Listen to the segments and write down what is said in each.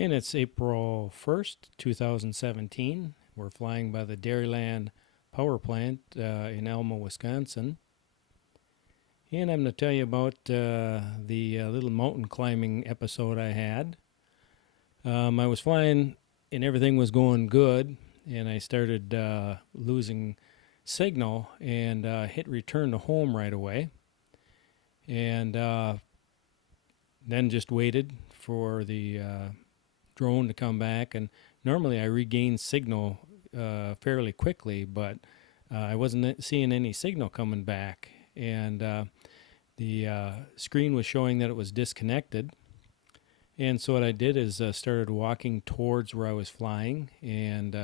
And it's April 1st, 2017. We're flying by the Dairyland power plant in Alma, Wisconsin. And I'm going to tell you about the little mountain climbing episode I had. I was flying and everything was going good, and I started losing signal and hit return to home right away. And then just waited for the drone to come back, and normally I regain signal fairly quickly, but I wasn't seeing any signal coming back, and the screen was showing that it was disconnected. And so what I did is started walking towards where I was flying, and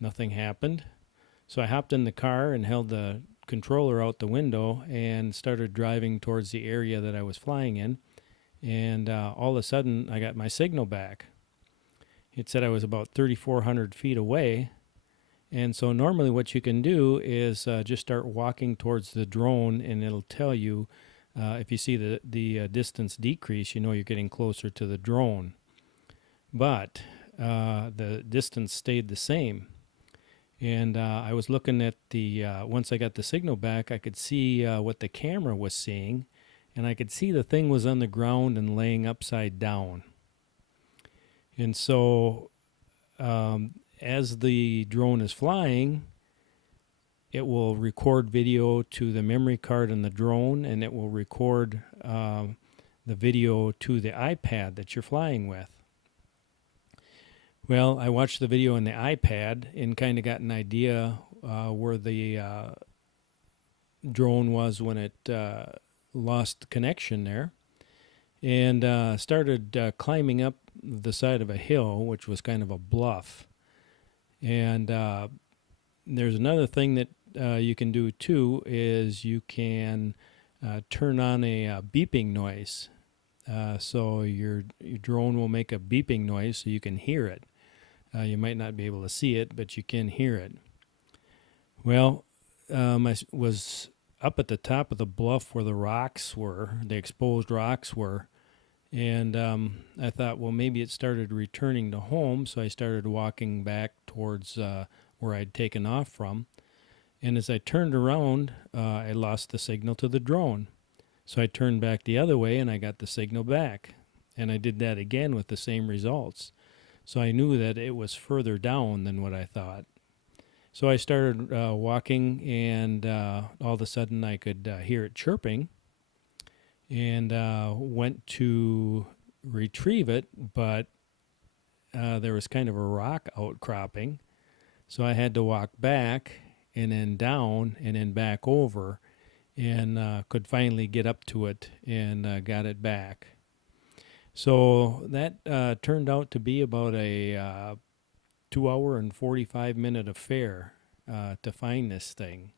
nothing happened. So I hopped in the car and held the controller out the window and started driving towards the area that I was flying in, and all of a sudden I got my signal back. It said I was about 3,400 feet away, and so normally what you can do is just start walking towards the drone, and it'll tell you if you see the distance decrease, you know you're getting closer to the drone. But the distance stayed the same, and I was looking at the once I got the signal back, I could see what the camera was seeing, and I could see the thing was on the ground and laying upside down. And so as the drone is flying, it will record video to the memory card in the drone, and it will record the video to the iPad that you're flying with. Well, I watched the video on the iPad and kind of got an idea where the drone was when it lost connection there, and started climbing up the side of a hill, which was kind of a bluff. And there's another thing that you can do too, is you can turn on a beeping noise. So your drone will make a beeping noise so you can hear it. You might not be able to see it, but you can hear it. Well, I was up at the top of the bluff where the rocks were, the exposed rocks were, and I thought, well, maybe it started returning to home, so I started walking back towards where I'd taken off from. And as I turned around, I lost the signal to the drone. So I turned back the other way, and I got the signal back. And I did that again with the same results. So I knew that it was further down than what I thought. So I started walking, and all of a sudden I could hear it chirping, and went to retrieve it, but there was kind of a rock outcropping. So I had to walk back and then down and then back over, and could finally get up to it and got it back. So that turned out to be about a 2-hour and 45-minute affair to find this thing.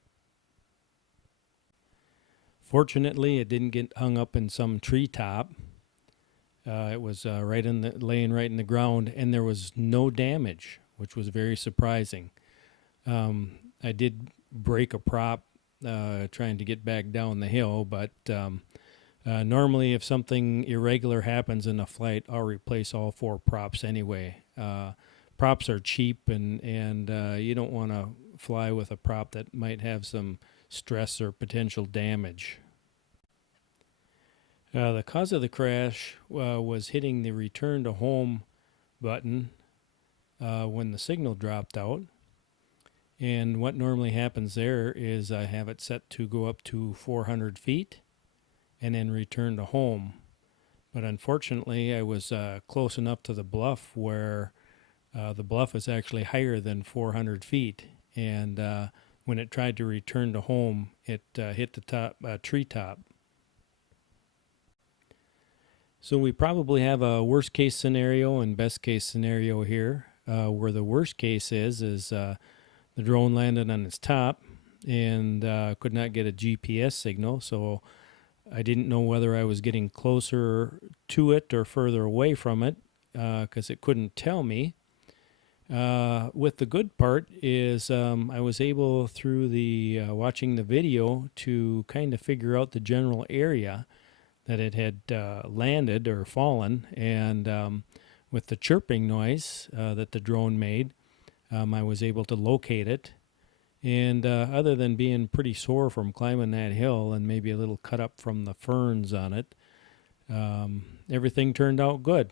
Fortunately, it didn't get hung up in some treetop. It was laying right in the ground, and there was no damage, which was very surprising. I did break a prop trying to get back down the hill, but normally if something irregular happens in a flight, I'll replace all 4 props anyway. Props are cheap, and you don't want to fly with a prop that might have some stress or potential damage. The cause of the crash was hitting the return to home button when the signal dropped out. And what normally happens there is I have it set to go up to 400 feet and then return to home. But unfortunately, I was close enough to the bluff where the bluff is actually higher than 400 feet. And when it tried to return to home, it hit the treetop. So we probably have a worst case scenario and best case scenario here. Where the worst case is the drone landed on its top and could not get a GPS signal, so I didn't know whether I was getting closer to it or further away from it because it couldn't tell me. With the good part is I was able, through the watching the video, to kind of figure out the general area that it had landed or fallen, and with the chirping noise that the drone made, I was able to locate it. And other than being pretty sore from climbing that hill and maybe a little cut up from the ferns on it, everything turned out good.